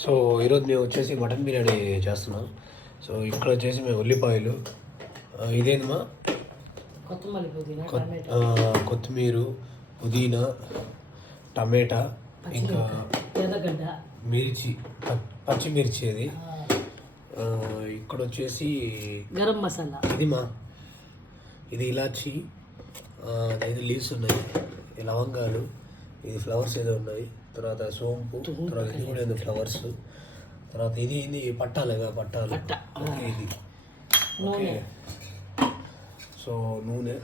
So ఈరోజు మేము వచ్చేసి మటన్ బిర్యానీ చేస్తున్నాం. సో ఇక్కడ వచ్చేసి మేము ఉల్లిపాయలు, ఇదేందమ్మా, కొత్తిమీర, పుదీనా, టమాటా, ఇంకా మిర్చి, పచ్చిమిర్చి, అది ఇక్కడ వచ్చేసి గరం మసాలా, ఇది ఇలాచి, ఇది లీవ్స్ ఉన్నాయి, లవంగాలు, ఇది ఫ్లవర్స్ ఏదో ఉన్నాయి, తర్వాత సోంపు, తర్వాత ఇది కూడా ఏదో ఫ్లవర్స్, తర్వాత ఇది పట్టాలు ఇది ఓకే. సో నూనె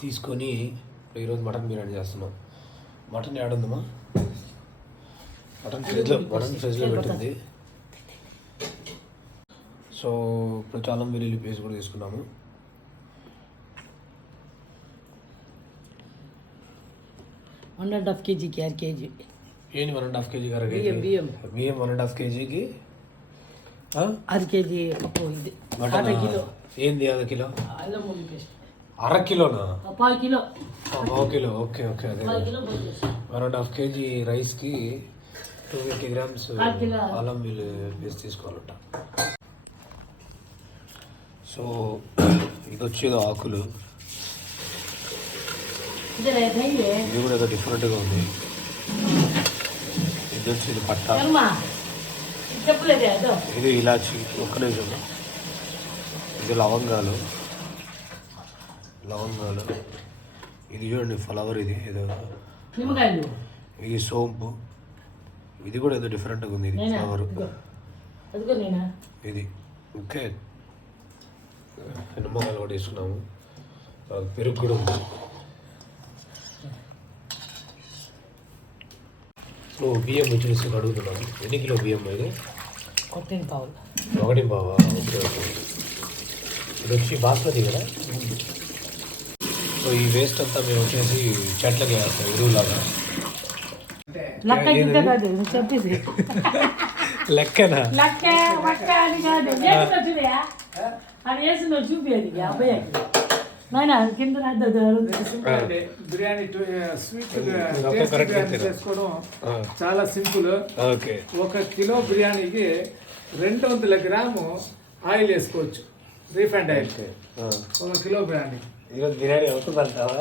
తీసుకొని ఈరోజు మటన్ బిర్యానీ చేస్తున్నాం. మటన్ ఏడుందమ్మా? మటన్ ఫ్రిడ్జ్లో పెట్టింది. సో ఇప్పుడు చాలా వెల్లుల్లి పేస్ట్ కూడా తీసుకున్నాము. వన్ అండ్ హాఫ్ కేజీకి 1.5 kg. ఏంటి 1.5 kg బియ్యం 1.5 kgకి 1/2 kg పప్పు. ఇది కిలో. ఏంది 1/2 కిలో? అల్లం వెల్లుల్లి పేస్ట్ 1/2 కిలోనా? 1/4 కిలో. 1/4 kilo, okay okay. అదే 1.5 kg రైస్కి 250 grams అల్లం వెల్లుల్లి పేస్ట్ తీసుకోవాలంట. సో ఇది వచ్చేది ఆకులు, ఇది కూడా ఏదో డిఫరెంట్గా ఉంది. ఇది వచ్చేది పట్ట, ఇది ఇలాచి, ఒక్క నిమిషం. ఇది లవంగాలు, ఇది చూడండి ఫ్లవర్, ఇది ఏదో, ఇది సోంపు, ఇది కూడా ఏదో డిఫరెంట్గా ఉంది, ఇది ఫ్లవర్, ఇది ఓకే. నిమ్మకాయలు కూడా వేసుకున్నాము, పెరుగు కూడా ఉంది. సో బియ్యం వచ్చేసి అడుగుతున్నాను, ఎన్ని కిలో బియ్యం ఇది? 1 పావు. 1 పావా? Okay okay. ఇది వచ్చి బాస్మతి కదా. సో ఈ వేస్ట్ అంతా మేము వచ్చేసి చెట్లకి వేస్తాం, ఎరువులాగా. చెప్పేసి లెక్కనా? అది వేసి నువ్వు చూపి, అది అబ్బాయికి నాయన కింద బిర్యానీ స్వీట్ చేసుకోవడం చాలా సింపుల్. 1 కిలో బిర్యానీకి 200 గ్రాము ఆయిల్ వేసుకోవచ్చు, రీఫైండ్ ఆయిల్. 1 కిలో బిర్యానీ అవుతుందంటావా?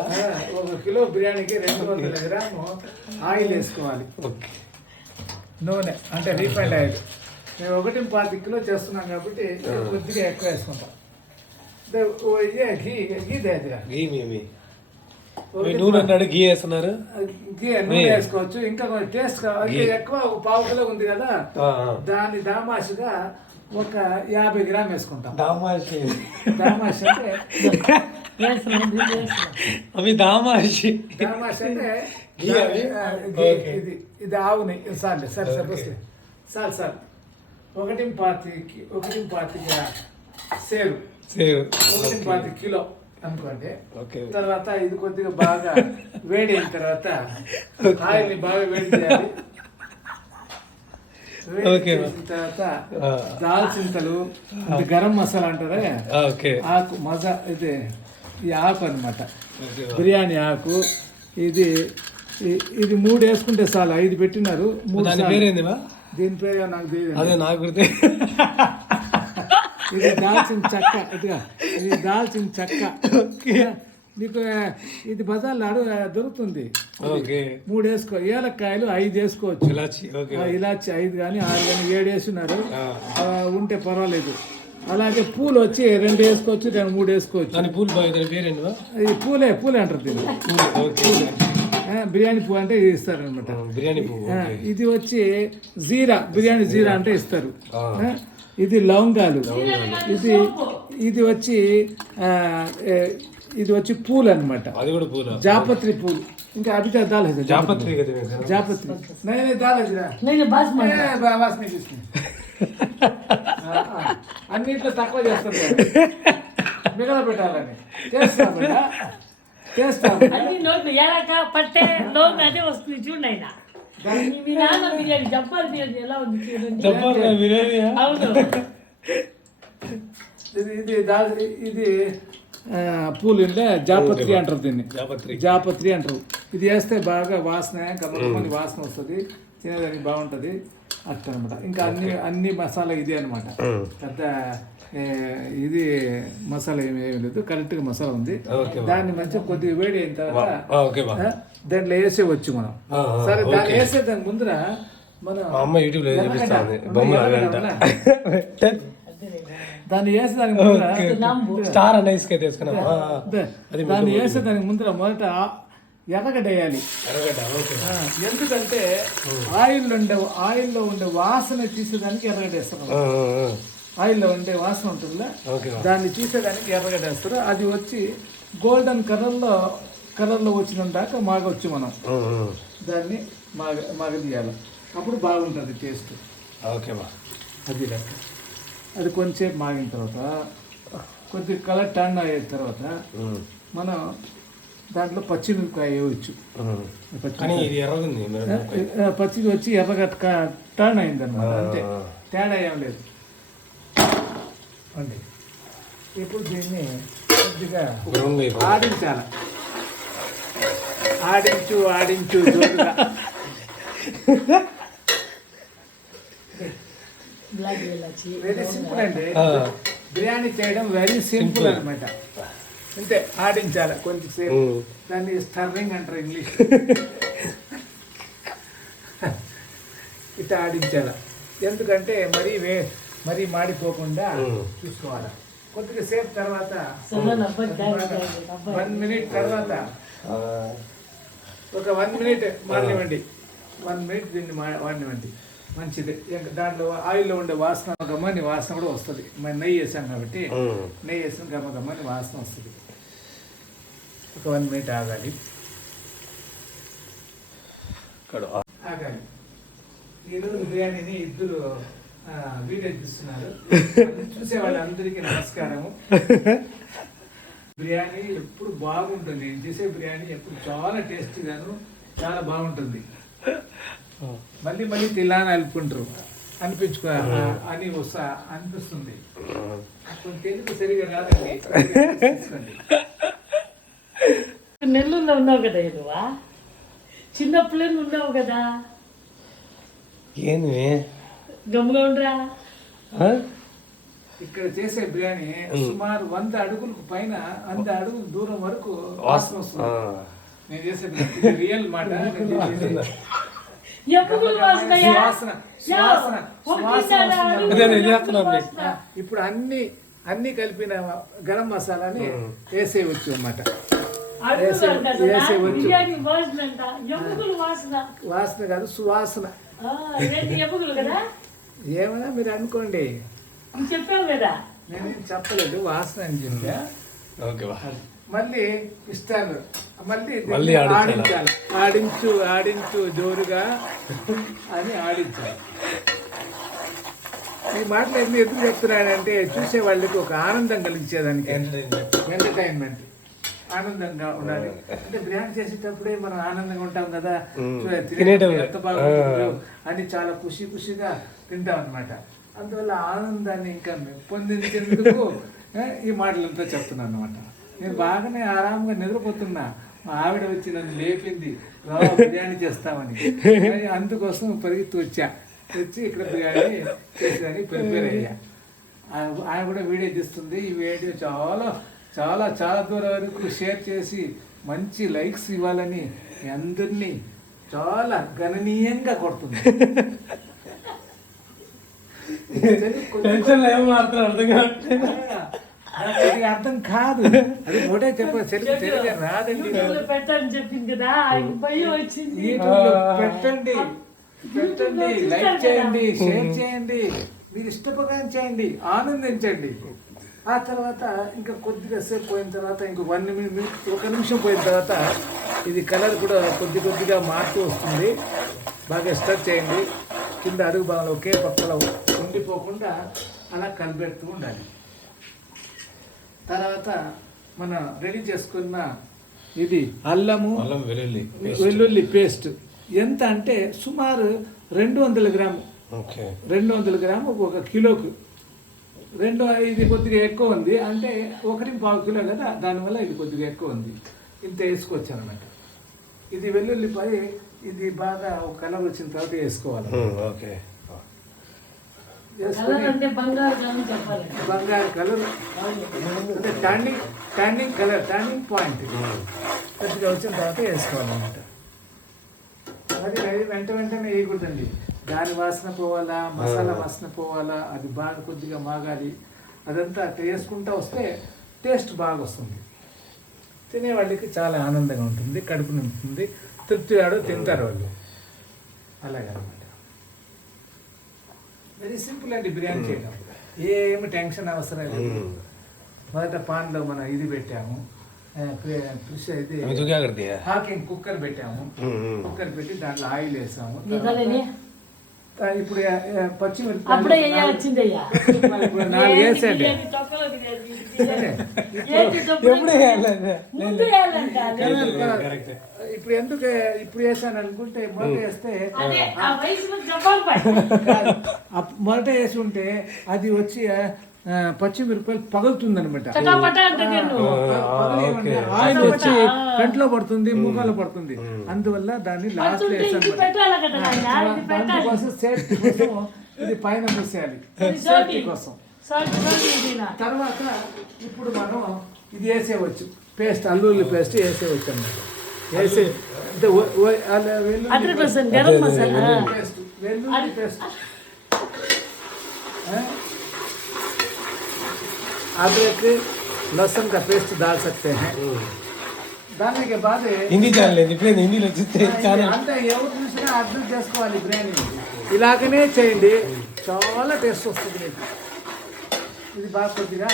1 కిలో బిర్యానీకి 200 గ్రాము ఆయిల్ వేసుకోవాలి. నూనె అంటే రీఫైండ్ ఆయిల్. మేము 1.25 కిలో చేస్తున్నాం కాబట్టి కొద్దిగా ఎక్కువ వేసుకుంటాం. నూనె అన్నాడు, గీ వేస్తున్నారు. నూనె వేసుకోవచ్చు, ఇంకా టేస్ట్ ఎక్కువ. 1/4 కిలో ఉంది కదా, దాని దామాషగా 50 గ్రామ్ వేసుకుంటాం. దామాషి అంటే అవి దామాషి అంటే ఇది ఆవుని. సార్ సరే సరే సార్ 1.25 సేవ్ 1.25 కిలో అనుకోండి. తర్వాత ఇది కొద్దిగా బాగా వేడి అయిన తర్వాత ఆయిల్ని బాగా వేడి చేయాలి. తర్వాత దాల్చింతలు, గరం మసాలా అంటారే, ఆకు మజా, ఇది ఈ ఆకు అనమాట, బిర్యానీ ఆకు. ఇది 3 వేసుకుంటే చాలు. 5 పెట్టినారు. దీని పేరు నాకు తెలియదు. ఇది దాల్చిన చెక్క, ఇది దాల్చిన చెక్క. నీకు ఇది బజార్లో దొరుకుతుంది. 3 వేసుకో. ఏలక్కాయలు 5 వేసుకోవచ్చు. ఇలాచి 5 కానీ 6 కానీ 7 వేస్తున్నారు ఉంటే పర్వాలేదు. అలాగే పూలు వచ్చి 2 వేసుకోవచ్చు, 3 వేసుకోవచ్చు. పూలే అంటారు దీన్ని. బిర్యానీ పువ్వు అంటే ఇస్తారు అనమాట. ఇది వచ్చి జీరా, బిర్యానీ జీరా అంటే ఇస్తారు. ఇది లవంగాలు. ఇది వచ్చి పూలు అనమాట, జాపత్రి పూలు. ఇంకా అవి దాలేదు, జాపత్రి అన్నిట్లో తక్కువ చేస్తారు, మిగతా పెట్టాలని పట్టే అదే వస్తుంది. చూడండి బిర్యానీ, జబ్బార్ బిర్యానీ ఎలా ఉంది చూడండి. ఇది పూలు జాపత్రి అంటారు దీన్ని, జాపత్రి అంటారు. ఇది వేస్తే బాగా వాసన, గమని వాసన వస్తుంది. తినేదానికి బాగుంటుంది అట్లా అనమాట. ఇంకా అన్ని మసాలా ఇదే అనమాట. పెద్ద ఇది మసాలా ఏమి లేదు, కరెక్ట్గా మసాలా ఉంది. దాన్ని మంచిగా కొద్దిగా వేడి అయిన తర్వాత దాంట్లో వేసేవచ్చు మనం. సరే దాన్ని వేసే దాని ముందర మనం దాన్ని వేసే దానికి ముందర దాన్ని వేసే దానికి ముందర మొదట ఎర్రగడ్డ వేయాలి. ఎందుకంటే ఆయిల్లో ఉండే వాసన తీసేదానికి ఎర్రగడ్డ వేస్తారు. ఆయిల్లో ఉండే వాసన ఉంటుందా, దాన్ని తీసేదానికి ఎర్రగడ్డ వేస్తారు. అది వచ్చి గోల్డెన్ కలర్లో వచ్చిన దాకా మాగవచ్చు మనం. దాన్ని మాగదీయాలి, అప్పుడు బాగుంటుంది టేస్ట్. అది లెక్క. అది కొంచెంసేపు మాగిన తర్వాత కొద్దిగా కలర్ టర్న్ అయిన తర్వాత మనం దాంట్లో పచ్చిమిరపకాయ వేయవచ్చు. పచ్చిది వచ్చి ఎర్రగా టర్న్ అయింది అనమాట, అంతే, తేడా ఏం లేదు అండి. ఇప్పుడు దీన్ని కొద్దిగా ఆడించాలి. ఆడించు జోరుగా. వెరీ సింపుల్ అండి, బిర్యానీ చేయడం వెరీ సింపుల్ అనమాట. అంతే, ఆడించాలి కొంచెంసేపు. దాన్ని స్టర్రింగ్ అంటారు ఇంగ్లీష్. ఇట్లా ఆడించాలి. ఎందుకంటే మరీ మాడిపోకుండా చూసుకోవాలి. కొద్దిగా సేపు తర్వాత 1 మినిట్ తర్వాత ఒక 1 మినిట్ మాడనివ్వండి. 1 మినిట్ దీన్ని వాడినివ్వండి, మంచిది. ఇంకా దాంట్లో ఆయిల్లో ఉండే వాసన గమ్మని వాసన కూడా వస్తుంది. మనం నెయ్యి వేసాం కాబట్టి నెయ్యి వేసిన గమ్మని వాసన వస్తుంది. ఒక 1 మినిట్ ఆగాలి. ఈరోజు బిర్యానీని ఇద్దరు వీడియో తీస్తున్నారు. చూసే వాళ్ళందరికీ నమస్కారము. బిర్యానీ ఎప్పుడు బాగుంటుంది. నేను చేసే బిర్యానీ ఎప్పుడు చాలా టేస్టీగాను చాలా బాగుంటుంది. మళ్ళీ తినాలని అనుకుంటారు, అనిపిస్తుంది. తెలుగు సరిగా రాదండి. నెల్లూరులో ఉన్నావు కదా, నువ్వా చిన్నప్పుడే ఉన్నావు కదా, ఏంది గమ్ముగా ఉండరా. ఇక్కడ చేసే బిర్యానీ సుమారు 100 అడుగులకు పైన 100 అడుగుల దూరం వరకు వాసన వస్తుంది. నేను చేసే రియల్ మాట. ఇప్పుడు అన్ని కలిపిన గరం మసాలాని వేసేయవచ్చు అన్నమాట. వాసన కాదు, సువాసన. ఏమైనా మీరు అనుకోండి, చెప్పావు కదా, నేనేం చెప్పలేదు, వాసన అని చెప్పా. మళ్ళీ ఇస్తాను, మళ్ళీ ఆడించాలి. ఆడించు జోరుగా అని ఆడించాలి. ఈ మాటలు ఎందుకు చెప్తున్నానంటే చూసే వాళ్ళకి ఒక ఆనందం కలిగించేదానికి, ఎంటర్టైన్మెంట్, ఆనందంగా ఉండాలి. అంటే బిర్యానీ చేసేటప్పుడే మనం ఆనందంగా ఉంటాం కదా, ఎంత బాగుంటుందో అని చాలా ఖుషిగా తింటాం అనమాట. అందువల్ల ఆనందాన్ని ఇంకా పొందించేందుకు ఈ మాటలంతా చెప్తున్నాను అనమాట. నేను బాగానే ఆరాంగా నిద్రపోతున్నా, మా ఆవిడ వచ్చి నన్ను లేపింది, బిర్యానీ చేస్తామని. అందుకోసం పరిగెత్తి వచ్చి ఇక్కడ బిర్యానీ చేసేదానికి ప్రిపేర్ అయ్యా. ఆయన కూడా వీడియో తీస్తుంది. ఈ వీడియో చాలా దూరం వరకు షేర్ చేసి మంచి లైక్స్ ఇవ్వాలని అందరినీ చాలా గణనీయంగా కొడుతుంది. అర్థం కాదు, అది ఒకటే చెప్ప తెలుగు రాదండి. పెట్టండి, లైక్ చేయండి, షేర్ చేయండి, మీరు ఇష్టప్రకారం చేయండి, ఆనందించండి. ఆ తర్వాత ఇంకా కొద్దిగా సేపు పోయిన తర్వాత ఇంకో 1 నిమిషం పోయిన తర్వాత ఇది కలర్ కూడా కొద్దిగా మారుతూ వస్తుంది. బాగా స్టర్ చేయండి. కింద అడుగు భాగంలో ఒకే పక్కలో ఉండిపోకుండా అలా కలిపెడుతూ ఉండాలి. తర్వాత మనం రెడీ చేసుకున్న ఇది అల్లం వెల్లుల్లి పేస్ట్ ఎంత అంటే సుమారు 200 గ్రాము. 200 గ్రాము 1 కిలోకు. ఇది కొద్దిగా ఎక్కువ ఉంది, అంటే 1.25 కిలో కదా, దానివల్ల ఇది కొద్దిగా ఎక్కువ ఉంది. ఇంత వేసుకోవచ్చు అనమాట. ఇది వెల్లుల్లిపాయ ఇది బాగా ఒక కలర్ వచ్చిన తర్వాత వేసుకోవాలి. ఓకే. కలర్ అంటే బంగారు కలర్ చెప్పాలి. బంగారు కలర్ అంటే టర్నింగ్ కలర్, టర్నింగ్ పాయింట్ కొద్దిగా వచ్చిన తర్వాత వేసుకోవాలన్నమాట. అది వెంటనే వేయకూడదండి. దాని వాసన పోవాలా, మసాలా వాసన పోవాలా, అది బాగా కొద్దిగా మాగాలి. అదంతా వేసుకుంటూ వస్తే టేస్ట్ బాగా వస్తుంది. తినే వాళ్ళకి చాలా ఆనందంగా ఉంటుంది, కడుపు నింపుతుంది, తృప్తిగా తింటారు వాళ్ళు. అలాగనమాట. వెరీ సింపుల్ అండి బిర్యానీ చేయడం. ఏమి టెన్షన్ అవసరం లేదు. మొదట పాన్లో మనం ఇది పెట్టాము, హాకింగ్ కుక్కర్ పెట్టాము. కుక్కర్ పెట్టి దాంట్లో ఆయిల్ వేసాము. ఇప్పుడు పచ్చిమిరపకాయలు ఇప్పుడు ఎందుకు ఇప్పుడు వేసాను అనుకుంటే మొదట వేసి ఉంటే అది వచ్చి పచ్చిమిరపకాయలు పగులుతుంది అనమాట. ఆయిల్ వచ్చి కంట్లో పడుతుంది, ముఖంలో పడుతుంది. అందువల్ల దాన్ని లాస్ట్ లో వేసాను. దానికోసం సేఫ్టీ కోసం ఇది పైన మూసేయాలి, సేఫ్టీ కోసం. తర్వాత ఇప్పుడు మనం ఇది వేసేవచ్చు, పేస్ట్, అల్లుల్లి పేస్ట్ వేసేవచ్చు అన్నమాట. వేసే వెల్లుల్లి పేస్ట్, अदरक लहसुन का पेस्ट डाल सकते हैं. डालने के बाद हिंदी ఛానల్ ఇప్పుడు హిందీలో చూస్తే అంతే ఎవరు చూసినా అర్థం చేసుకోవాలి. బిర్యానీ ఇలాగనే చేయండి, చాలా టేస్ట్ వస్తుంది మీకు. ఇది బాగా కొద్దిగా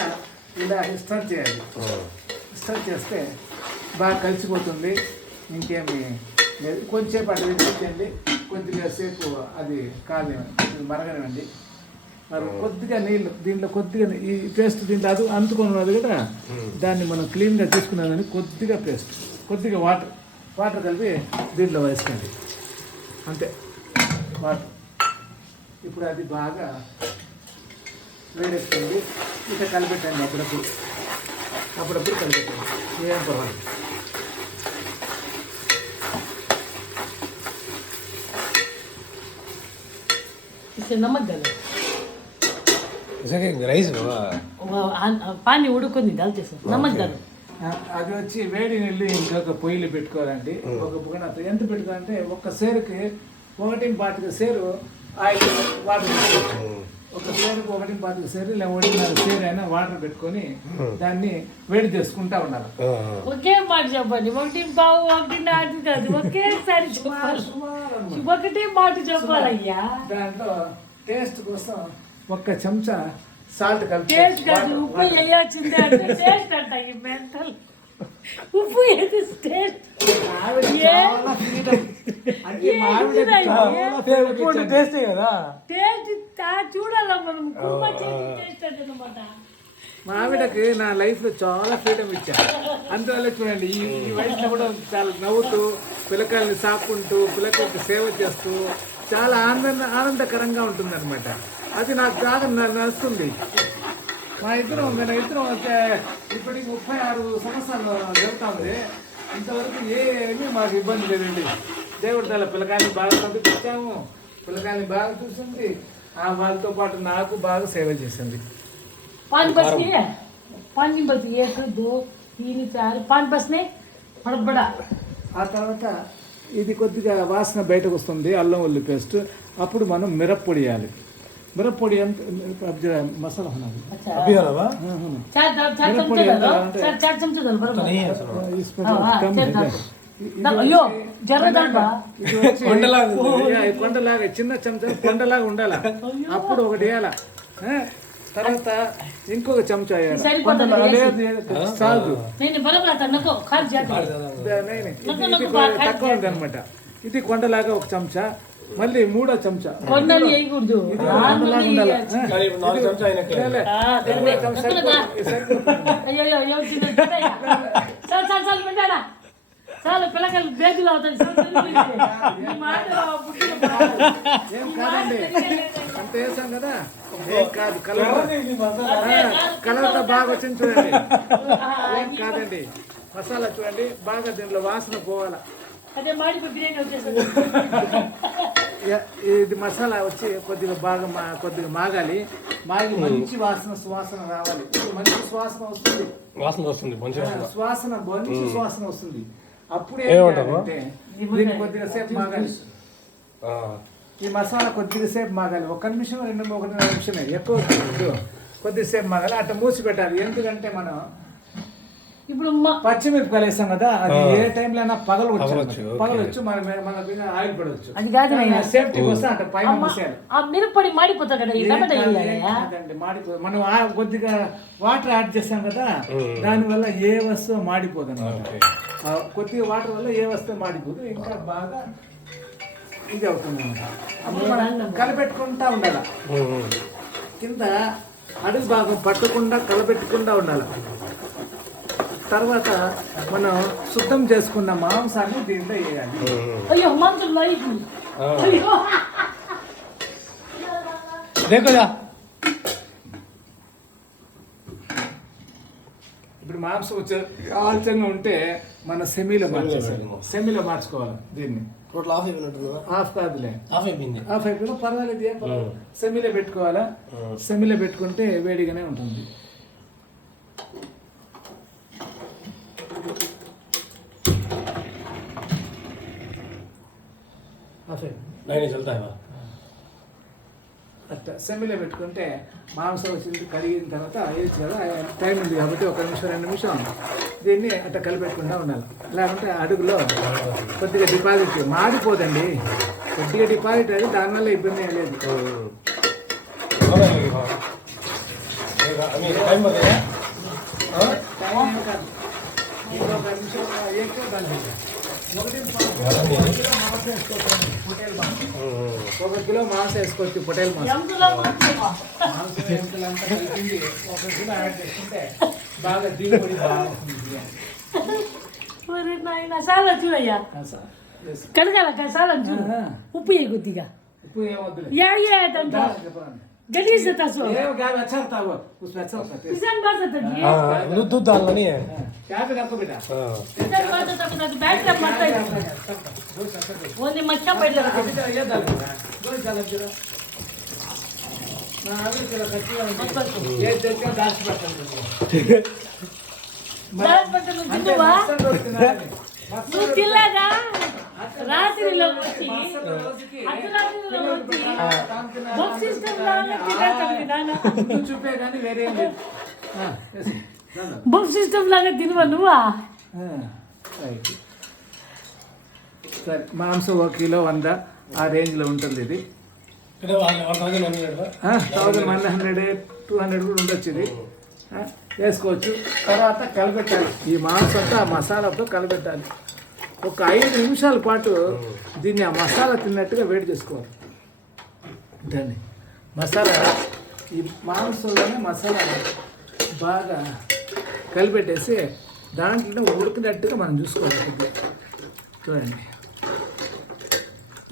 ఇలా స్టర్ట్ చేయాలి. స్టర్ట్ చేస్తే బాగా కలిసిపోతుంది. ఇంకేమి లేదు, కొంచెంసేపు అటు వెతికించండి, కొద్దిగా సేపు అది కానివ్వండి, మరగనివ్వండి. మరి కొద్దిగా నీళ్ళు దీంట్లో, కొద్దిగా ఈ పేస్ట్ దీంట్లో అది అంటుకున్నది కూడా దాన్ని మనం క్లీన్గా తీసుకున్నదని కొద్దిగా పేస్ట్, కొద్దిగా వాటర్ కలిపి దీంట్లో వేసుకోండి. అంతే, వాటర్. ఇప్పుడు అది బాగా వేడెక్కుతుంది. ఇట్లా కలిపెట్టండి, అప్పుడప్పుడు కలిపెట్టండి, ఏం పర్వాలేదు. రైస్ పానీ ఉడుకుంది దాల్చేసి నమ్మద్దాను. అది వచ్చి వేడి నీళ్ళు ఇంకొక పొయ్యిలు పెట్టుకోవాలండి. ఒక బుగన ఎంత పెట్టుకోవాలంటే ఒక్క సేరుకి 1.25 సేరు ఆయిల్ వాటర్ పెట్టుకోవచ్చు. ఒక సేరుకు 1.25 సేరు ఇలా 1.5 సేరు అయినా వాటర్ పెట్టుకొని దాన్ని వేడి చేసుకుంటా ఉండాలి. ఒకే మాట చెప్పండి, 1.5 1.5 కాదు, ఒకేసారి ఒకటే మాట చెప్పాలయ్యా. దాంట్లో టేస్ట్ కోసం ఒక్క చెంచా సాల్ట్ కలిపి, ఉప్పు వేయాల్సిందే అంటే టేస్ట్ అంట. ఈ మెంటల్ ఉప్పు ఏది టేస్ట్ చూడాలా మనం. మా ఆవిడకి నా లైఫ్ లో చాలా ఫ్రీడమ్ ఇచ్చా. అందువల్ల చూడండి, ఈ వయసులో కూడా చాలా నవ్వుతూ, పిల్లకాయల్ని సాక్కుంటూ, పిల్లకాయలకు సేవ చేస్తూ చాలా ఆనందకరంగా ఉంటుందన్నమాట. అది నాకు బాగా నడుస్తుంది. మన ఇద్దరం ఇప్పటికి 36 సంవత్సరాలు జరుగుతుంది. ఇంతవరకు ఏమీ మాకు ఇబ్బంది లేదండి. దేవుడి తల పిల్లకాయని బాగా చదివించాము, పిల్లకాయని బాగా చూసింది, వాళ్ళతో పాటు నాకు బాగా సేవ చేసింది. ఆ తర్వాత ఇది కొద్దిగా వాసన బయటకు వస్తుంది, అల్లం ఉల్లి పేస్ట్. అప్పుడు మనం మిరప్పొడి వేయాలి. మిరప్పొడి ఎంత మసాలా కొండలాగా, చిన్న చెంచా కొండలాగా ఉండాలి. అప్పుడు ఒకటి వేయాల. తర్వాత ఇంకొక చెంచా వేయాలి. తక్కువ ఉంది అనమాట. ఇది కొండలాగా ఒక చెంచా, మళ్ళీ 3వ చెంచా. చాలా పిల్లకాయలు బేగులు అవుతాయి. ఏం కాదండి, అంత వేసాం కదా, ఏం కాదు. కలర్ బాగా వచ్చింది చూడండి. ఏం కాదండి, మసాలా చూడండి బాగా దీంట్లో వాసన పోవాలా. అదే మాడిపోయి బిర్యానీ వచ్చేస్తుంది. ఇది మసాలా వచ్చి కొద్దిగా బాగా కొద్దిగా మాగాలి. మాగి మంచి సువాసన రావాలి. ఇప్పుడు మంచి సువాసన వస్తుంది. సువాసన మంచి సువాసన వస్తుంది. అప్పుడు ఏంటంటే దీన్ని కొద్దిగా సేపు మాగాలి. ఈ మసాలా కొద్దిగా సేపు మాగాలి. 1 నిమిషం 1 నిమిషమే ఎక్కువ కొద్దిసేపు మాగాలి. అట్లా మూసి పెట్టాలి. ఎందుకంటే మనం ఇప్పుడు పచ్చిమిరపకాయలు వేసాం కదా, అది ఏ టైంలో అయినా పగలవచ్చు. మన ఆయిల్ పడవచ్చు. అది కాదు సేఫ్టీ కోసం అంటే పైన మూసేయాలి. ఆ మిరప్పొడి మాడిపోతుంది కదా, మాడిపోదు. మనం కొద్దిగా వాటర్ యాడ్ చేస్తాం కదా, దానివల్ల ఏ వస్తువు మాడిపోదు అన్నమాట. కొద్దిగా వాటర్ వల్ల ఏ వస్తువు మాడిపోదు, ఇంకా బాగా ఇది అవుతుంది అన్నమాట. కలిపెట్టుకుంటా ఉండాలి. కింద అడుగు భాగం పట్టకుండా కలపెట్టకుండా ఉండాలి. తర్వాత మనం శుద్ధం చేసుకున్న మాంసాన్ని దీంట్లో వేయాలి. అయ్యో మాంసం ఇప్పుడు మాంసం వచ్చే ఆలోచనగా ఉంటే మన సెమీలో మార్చుకోవాలి. దీన్ని హాఫ్ కాదులే, హాఫ్ అయిపోయినా పర్వాలేదు. సెమీలో పెట్టుకోవాలా. సెమీలో పెట్టుకుంటే వేడిగానే ఉంటుంది. అట్లా సెమీలో పెట్టుకుంటే మాంసం వచ్చి కడిగిన తర్వాత వేయచ్చు కదా. టైం ఉంది కాబట్టి 1 నిమిషం 2 నిమిషం దీన్ని అట్లా కలిపెట్టకుండా ఉండాలి. లేకుంటే అడుగులో కొద్దిగా డిపాజిట్ మాడిపోదండి. కొద్దిగా డిపాజిట్ అది, దానివల్ల ఇబ్బంది ఏం లేదు. ఒక కిలో మాంసం వేసుకోవచ్చు. పొటేల్ మాంసం 1 కిలో యాడ్ చేసుకుంటే బాగా దిగుబడి బాగుంటుంది. చాలా చూడయ్యా, కడగాల చాలా చూడు. ఉప్పు ఏ కొద్దిగా, ఉప్పు ఏమొద్దు. गणेश देता सो ये क्या अच्छा था वो उसमें अच्छा होता है किसान बात होता जी हां दूध डालना नहीं है क्या भी आपको बेटा किसान बात होता तो बैठ कर मरता है वो ने मच्छा पड़ लगा ये डाल दो डाल जरा ना आगे चला कच्ची ये देखो दास बटन दास बटन जिंदवा నువ్వు తిల్లాగా రాత్రిలో వచ్చి అర్ధరాత్రిలో వచ్చి బాక్స్ సిస్టమ్ లాగా తినేస్తాను నాన్న చూపే కానీ వేరే బాక్స్ సిస్టమ్ లాగా తినవా నువ్వా సరే మాంసం 1 కిలో 100 ఆ రేంజ్లో ఉంటుంది. ఇది 1100 200 కూడా ఉండొచ్చు. ఇది వేసుకోవచ్చు. తర్వాత కలబెట్టాలి. ఈ మాంసంతో ఆ మసాలాతో కలబెట్టాలి. ఒక 5 నిమిషాల పాటు దీన్ని ఆ మసాలా తిన్నట్టుగా వేడి చేసుకోవాలి. దాన్ని మసాలా ఈ మాంసంలోనే మసాలా బాగా కలిపెట్టేసి దాంట్లో ఉడికినట్టుగా మనం చూసుకోవాలి. చూడండి,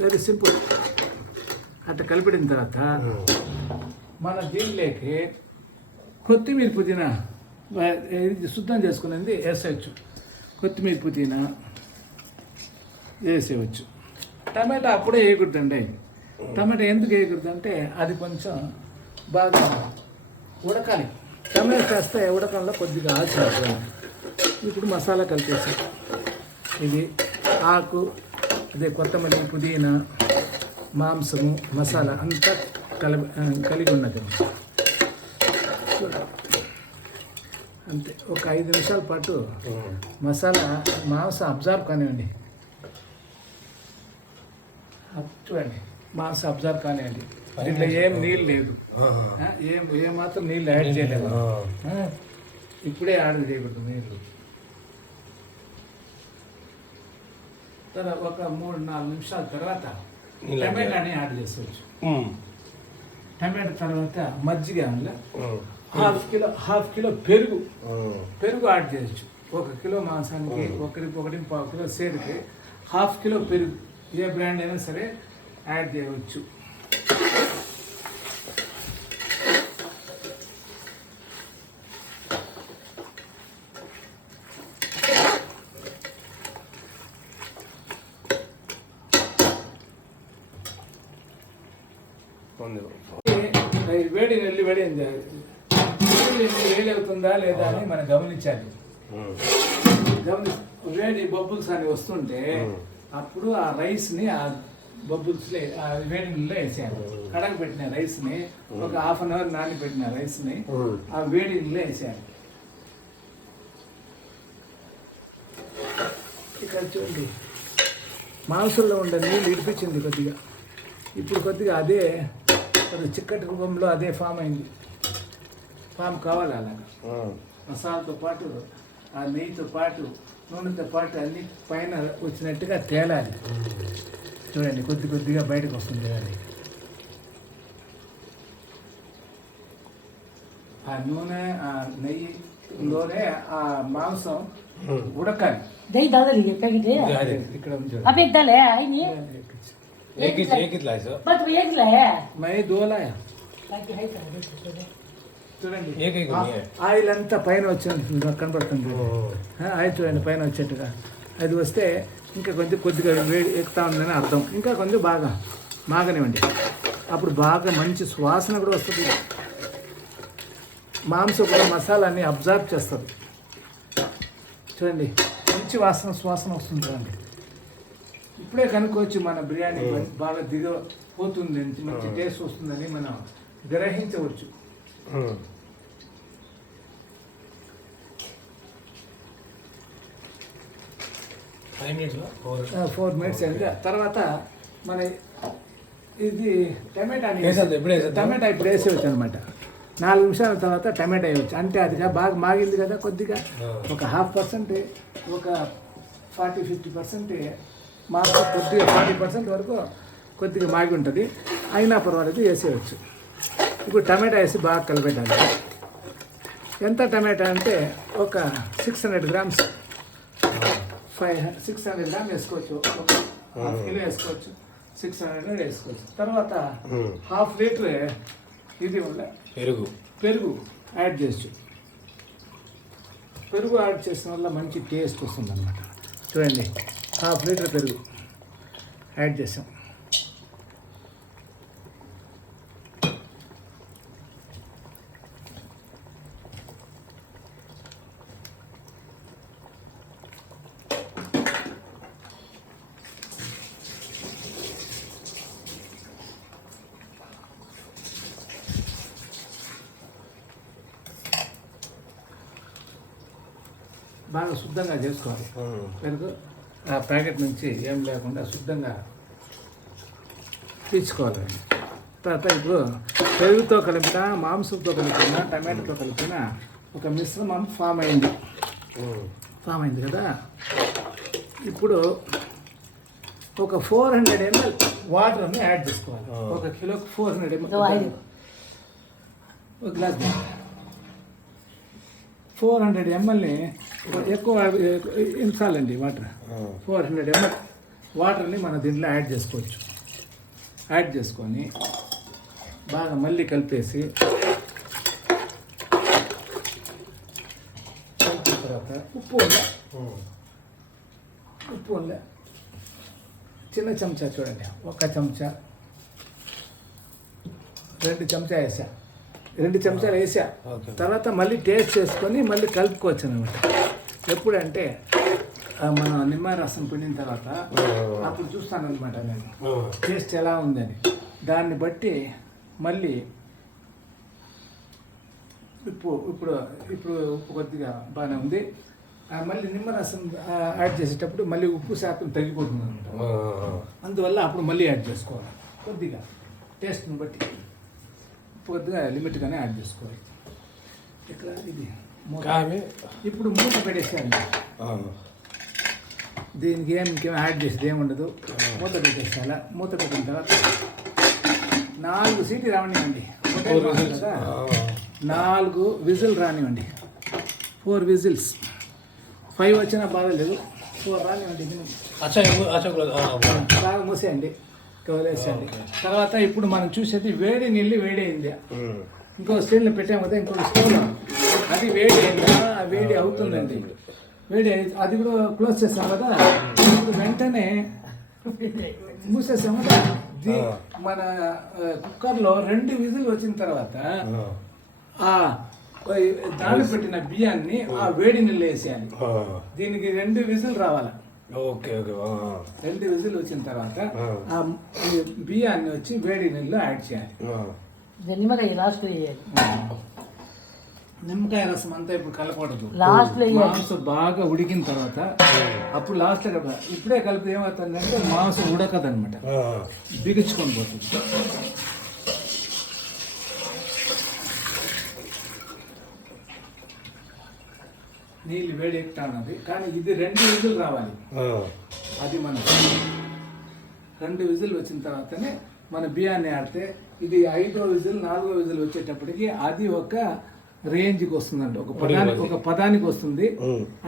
వెరీ సింపుల్. అట్లా కలిపెట్టిన తర్వాత మన దీనిలోకి కొత్తిమీర పుదీనా శుద్ధం చేసుకునేది వేసేయచ్చు. కొత్తిమీర పుదీనా వేసేయచ్చు. టమాటా అప్పుడే వేయకూడదండి. టమాటా ఎందుకు వేయకూడదంటే అది కొంచెం బాగా ఉడకాలి. టమాటా వేస్తే ఉడకంలో కొద్దిగా ఆల్చిపోతుంది. ఇప్పుడు మసాలా కలిపేసి ఇది ఆకు, అదే కొత్తమల్లి, పుదీనా, మాంసము, మసాలా అంతా కలిగి ఉన్నది. అంతే. ఒక 5 నిమిషాల పాటు మసాలా మాంసం అబ్జర్వ్ కానివ్వండి. చూడండి, మాంసం అబ్జర్వ్ కానివ్వండి. దీంట్లో ఏం నీళ్ళు లేదు, ఏమాత్రం నీళ్ళు యాడ్ చేయలేదు. ఇప్పుడే యాడ్ చేయకూడదు నీళ్ళు. తర్వాత ఒక 3-4 నిమిషాల తర్వాత టమాటాని యాడ్ చేసుకోవచ్చు. టమాటా తర్వాత మజ్జిగ, హాఫ్ కిలో పెరుగు యాడ్ చేయొచ్చు. 1 కిలో మాంసానికి 1.5 కిలో సేరుకి హాఫ్ కిలో పెరుగు, ఏ బ్రాండ్ అయినా సరే యాడ్ చేయవచ్చు. వేడి నీళ్ళు వేడైంది, వేడి అవుతుందా లేదా అని మనం గమనించాలి. వేడి బబుల్స్ అని వస్తుంటే అప్పుడు ఆ రైస్ని ఆ బబుల్స్లో ఆ వేడి నీళ్ళలో వేసాను. కడగ పెట్టిన రైస్ని ఒక ½ అన్ అవర్ నానబెట్టిన రైస్ని ఆ వేడి నీళ్ళలో వేసాను. ఇక్కడ చూడండి, మాంసంలో ఉండే నీళ్ళు ఇడిపించింది కొద్దిగా. ఇప్పుడు కొద్దిగా అదే చిక్కటి రూపంలో అదే ఫామ్ అయింది. ఫామ్ కావాలి అలాగా. మసాలాతో పాటు ఆ నెయ్యితో పాటు నూనెతో పాటు అన్ని పైన వచ్చినట్టుగా తేలాలి. చూడండి, కొద్ది కొద్దిగా బయటకు వస్తుంది అది. ఆ నూనె ఆ నెయ్యిలోనే ఆ మాంసం ఉడకాలి. दही दादा लिए पैकेट है ఇక్కడ ఉంచు. अब एक दाल है आई नहीं एक ही लाए सर बस एक लाया మై దోలాయ ताकि है कर చూడండి, एक ही नहीं है ఆయిల్ అంతా పైన వచ్చి కనబడుతుంది. ఆయిల్ చూడండి పైన వచ్చేట్టుగా. అది వస్తే ఇంకా కొద్దిగా వేడి ఎక్కుతా ఉందని అర్థం. ఇంకా కొంచెం బాగా మాగనివ్వండి. అప్పుడు బాగా మంచి సువాసన కూడా వస్తుంది. మాంసం కూడా మసాలాన్ని అబ్జర్వ్ చేస్తుంది. చూడండి, మంచి సువాసన వస్తుంది. చూడండి, ఇప్పుడే కనుక్కోవచ్చు మన బిర్యానీ బాగా దిగపోతుంది, మంచి టేస్ట్ వస్తుందని మనం గ్రహించవచ్చు. 4 minutes అయింది. తర్వాత మన ఇది టమాటా ఇప్పుడు వేసేవచ్చు అనమాట. 4 నిమిషాల తర్వాత టమాటా వేయవచ్చు. అంటే అది బాగా మాగింది కదా, కొద్దిగా ఒక 0.5%, ఒక 40-50% మాంసం కొద్దిగా 40% వరకు కొద్దిగా మాగి ఉంటుంది. అయినా పర్వాలేదు, వేసేయచ్చు. ఇప్పుడు టమాటా వేసి బాగా కలిపెట్టాలి. ఎంత టమాటా అంటే ఒక 600 grams 600 గ్రామ్ వేసుకోవచ్చు. ఒక ½ కిలో వేసుకోవచ్చు, 600 వేసుకోవచ్చు. తర్వాత 1/2 లీటర్ ఇది పెరుగు యాడ్ చేయొచ్చు. పెరుగు యాడ్ చేసిన వల్ల మంచి టేస్ట్ వస్తుంది అన్నమాట. చూడండి, 1/2 లీటర్ పెరుగు యాడ్ చేసాం. బాగా శుద్ధంగా చేసుకోవాలి. పెరుగు ఆ ప్యాకెట్ నుంచి ఏం లేకుండా శుద్ధంగా తీసుకోవాలి. తర్వాత ఇప్పుడు పెరుగుతో కలిపిన, మాంసంతో కలిపిన, టమాటోతో కలిపిన ఒక మిశ్రమం ఫామ్ అయింది కదా. ఇప్పుడు ఒక 400 ml వాటర్ని యాడ్ చేసుకోవాలి. 1 కిలోకి 400 ml. ఒక గ్లాస్ 400 mlని ఎక్కువ ఇంచాలండి వాటర్. 400 ml వాటర్ని మన దీంట్లో యాడ్ చేసుకోవచ్చు. యాడ్ చేసుకొని బాగా మళ్ళీ కలిపేసి కలిపిన తర్వాత ఉప్పు ఉందా చిన్న చెంచా చూడండి, 1 చెంచా, 2 చెంచా వేసా, 2 చెంచాలు వేసా. తర్వాత మళ్ళీ టేస్ట్ చేసుకొని మళ్ళీ కలుపుకోవచ్చు అనమాట. ఎప్పుడంటే మనం నిమ్మరసం పిండిన తర్వాత అప్పుడు చూస్తాను అనమాట నేను టేస్ట్ ఎలా ఉందని. దాన్ని బట్టి మళ్ళీ ఇప్పుడు ఉప్పు కొద్దిగా బాగానే ఉంది. మళ్ళీ నిమ్మరసం యాడ్ చేసేటప్పుడు మళ్ళీ ఉప్పు శాతం తగ్గిపోతుంది అనమాట. అందువల్ల అప్పుడు మళ్ళీ యాడ్ చేసుకోవాలి. కొద్దిగా టేస్ట్ని బట్టి కొద్దిగా లిమిట్గానే యాడ్ చేసుకోవాలి. ఇక్కడ ఇది ఇప్పుడు మూత పెట్టేసేయాలి. దీనికి ఇంకేం యాడ్ చేసేది ఏముండదు. మూత పెట్టేసేయాలి. మూత పెట్టిన తర్వాత 4 సీటీ రావనివ్వండి. 4 విజిల్ రానివ్వండి. 4 విజిల్స్. 5 వచ్చినా బాధలేదు, 4 రానివ్వండి. బాగా మూసేయండి, వదిలేసేయండి. తర్వాత ఇప్పుడు మనం చూసేది వేడి నీళ్ళు వేడైంది. ఇంకో స్టీల్లో పెట్టాము కదా, ఇంకొక స్టవ్లో అది వేడి అయిందా, వేడి అవుతుందండి. వేడి అది కూడా క్లోజ్ చేస్తాం కదా. ఇప్పుడు వెంటనే మూసేసాము కదా, మన కుక్కర్లో 2 విజిల్ వచ్చిన తర్వాత ఆ నానబెట్టిన బియ్యాన్ని ఆ వేడి నీళ్ళు వేసేయాలి. దీనికి 2 విజిల్ రావాలి. Okay okay. 2 విజిల్ వచ్చిన తర్వాత ఆ బియ్యాన్ని వచ్చి వేడి నీళ్ళు యాడ్ చేయాలి. నిమ్మకాయ లాస్ట్ వేయాలి. నిమ్మకాయ రసం అంతా ఇప్పుడు కలపకూడదు. లాస్ట్ మాంసం బాగా ఉడికిన తర్వాత అప్పుడు లాస్ట్ కదా. ఇప్పుడే కలిపి ఏమవుతుందంటే మాంసం ఉడకదనమాట, బిగించుకొని పోతుంది. నీళ్ళు వేడి ఎక్కుతా ఉన్నది కానీ ఇది 2 విజిల్ రావాలి. అది మన 2 విజిల్ వచ్చిన తర్వాతనే మన బియ్యాన్ని ఆడితే ఇది 5వ విజిల్ 4వ విజిల్ వచ్చేటప్పటికి అది ఒక రేంజ్కి వస్తుందండి. ఒక పదానికి వస్తుంది.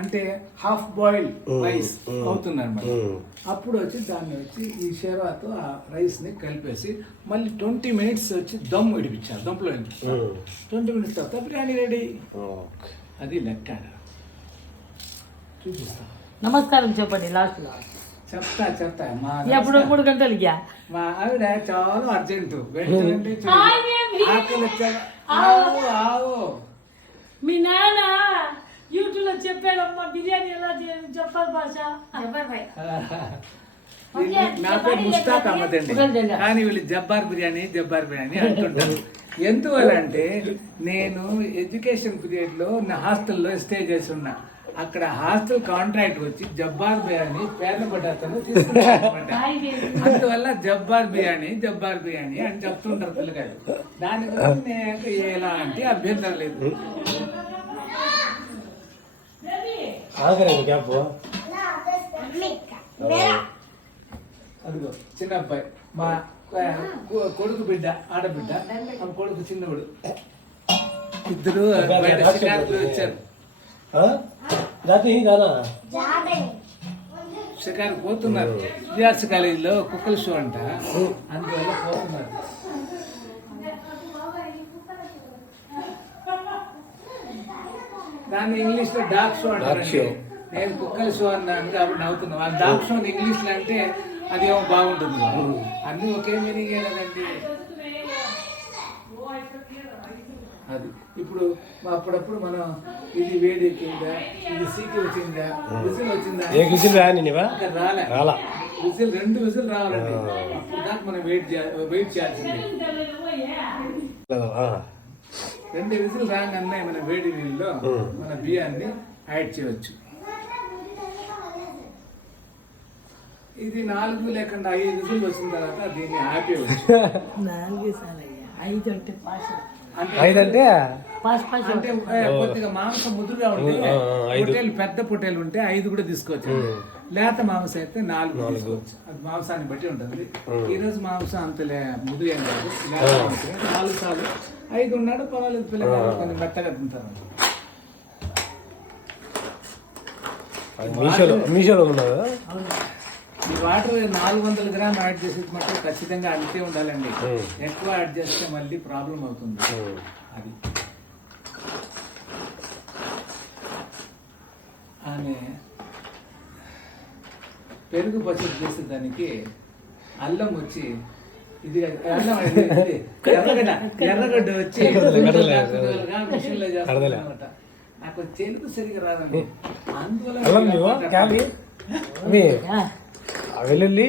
అంటే హాఫ్ బాయిల్డ్ రైస్ అవుతుంది అనమాట. అప్పుడు వచ్చి దాన్ని వచ్చి ఈ షేర్వాతో ఆ రైస్ ని కలిపేసి మళ్ళీ 20 మినిట్స్ వచ్చి దమ్ విడిపించాలి. దంపులో 20 మినిట్స్ తర్వాత బిర్యానీ రెడీ. అది లెక్క. చూపిస్తా. నమస్కారం చెప్పండి లాస్ట్ లో. చెప్తా మా ఎప్పుడు 3 గంటలకి మా ఆవిడ చాలా అర్జెంటు. మీ నాన్న యూట్యూబ్ లో చెప్పాడమ్మా బిర్యానీ ఎలా చేయాలి చెప్పాలి భాష. నా పేరు ముస్తాక్ అహ్మద్ అండి, కానీ వీళ్ళు జబ్బార్ బిర్యానీ అంటుంటారు. ఎందువల్లంటే నేను ఎడ్యుకేషన్ పీరియడ్ లో నా హాస్టల్లో స్టే చేసి ఉన్నా. అక్కడ హాస్టల్ కాంట్రాక్ట్ వచ్చి జబ్బార్ బిర్యానీ పేద పడ్డతను తీసుకున్నారన్నమాట. అందువల్ల జబ్బార్ బిర్యానీ అని చెప్తుంటారు పిల్లగారు. దాని గురించి నేను ఎలాంటి అభ్యంతరం లేదు. అదిగో చిన్న అబ్బాయి మా కొడుకు బిడ్డ, ఆడబిడ్డ. కొడుకు చిన్నవాడు. ఇద్దరు వచ్చారు. షికారు పోతున్నారు. విఆర్సి కాలేజీలో కుక్కల షో అంట, అందువల్ల పోతున్నారు. దాన్ని ఇంగ్లీష్ లో డాగ్ షో అంటారు. నేను కుక్కల షో అన్నాను కాబట్టి నవ్వుతున్నాను. ఆ డాగ్ షో ఇంగ్లీష్ లో అంటే అది ఏమో బాగుంటుంది. అన్ని ఒకే మీనింగ్ కదండి. అది ఇప్పుడు అప్పుడప్పుడు మనం ఇది వేడి ఎక్కిందా, ఇది సీకి వచ్చిందా, విజిల్ వచ్చిందా, రాలే. విజిల్ 2 విజిల్ రావాలండి. అప్పుడు దాకా మనం వెయిట్ చేయాల్సిందే. 2 విజిల్ రాగానే మన వేడి నీళ్ళలో మన బియ్యాన్ని యాడ్ చేయవచ్చు. ఇది 4 లేకుండా 5 విజిల్ వచ్చిన తర్వాత దీన్ని ఆపేయవచ్చు. 4 సార్లు 5 అంటే పాస్. అంటే కొద్దిగా మాంసం ముదురుగా ఉంటే పొట్టేలు, పెద్ద పొట్టేలు ఉంటే 5 కూడా తీసుకోవచ్చు. లేత మాంసం అయితే 4 తీసుకోవచ్చు. అది మాంసాన్ని బట్టి ఉంటుంది. ఈ రోజు మాంసం అంత ముదురు ఏం కాదు. 4 సార్లు 5 ఉన్నాడు పర్వాలేదు. పిల్లలు కొంచెం మెత్తగా తింటారు. ఈ వాటర్ 400 గ్రామ్ యాడ్ చేసేది మాత్రం ఖచ్చితంగా అంతే ఉండాలండి. ఎక్కువ యాడ్ చేస్తే మళ్ళీ ప్రాబ్లం అవుతుంది. అది ఆమె పెరుగు పచ్చడి చేసేదానికి అల్లం వచ్చి ఇది అల్లం ఎర్రగడ్డ వచ్చి మిషన్లో చేస్తాను అనమాట. నాకు తెలుగు సరిగా రాదండి. అందువల్ల వెల్లుల్లి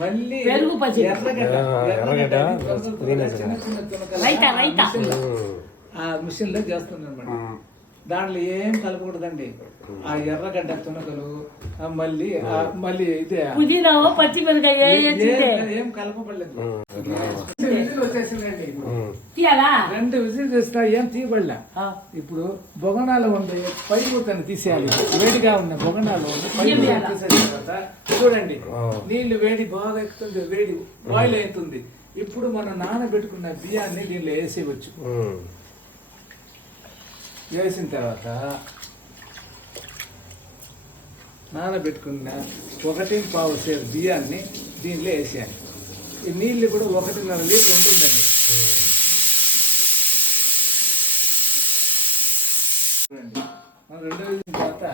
మళ్ళీ పెరుగు పచ్చడి, ఎర్రగడ్డ చిన్న ఆ మిషన్ లో చేస్తుంది అనమాట. దాంట్లో ఏం కలపకూడదండి. ఆ ఎర్రగడ్డ తునకలు మళ్ళీ ఇదే పుదీనా, పచ్చిమిరకాయ ఏం కలపబడలేదు. వచ్చేసిందండి. 2 విజిల్ చేస్తా ఏం తీయబడలే. ఇప్పుడు బొగనాలు ఉండే పై మూతను తీసేయాలి. వేడిగా ఉన్న బొగనాలు పై తీసేసిన తర్వాత చూడండి నీళ్లు వేడి బాగా ఎక్కుతుంది. వేడి బాయిల్ అవుతుంది. ఇప్పుడు మనం నానబెట్టుకున్న బియ్యాన్ని దీనిలో వేసేయవచ్చు. వేసిన తర్వాత నానబెట్టుకున్న 1.25 సేరు బియ్యాన్ని దీనిలో వేసేయాలి. ఈ నీళ్ళు కూడా 1.5 లీటర్ ఉంటుందండి. మనం 2 వేసిన తర్వాత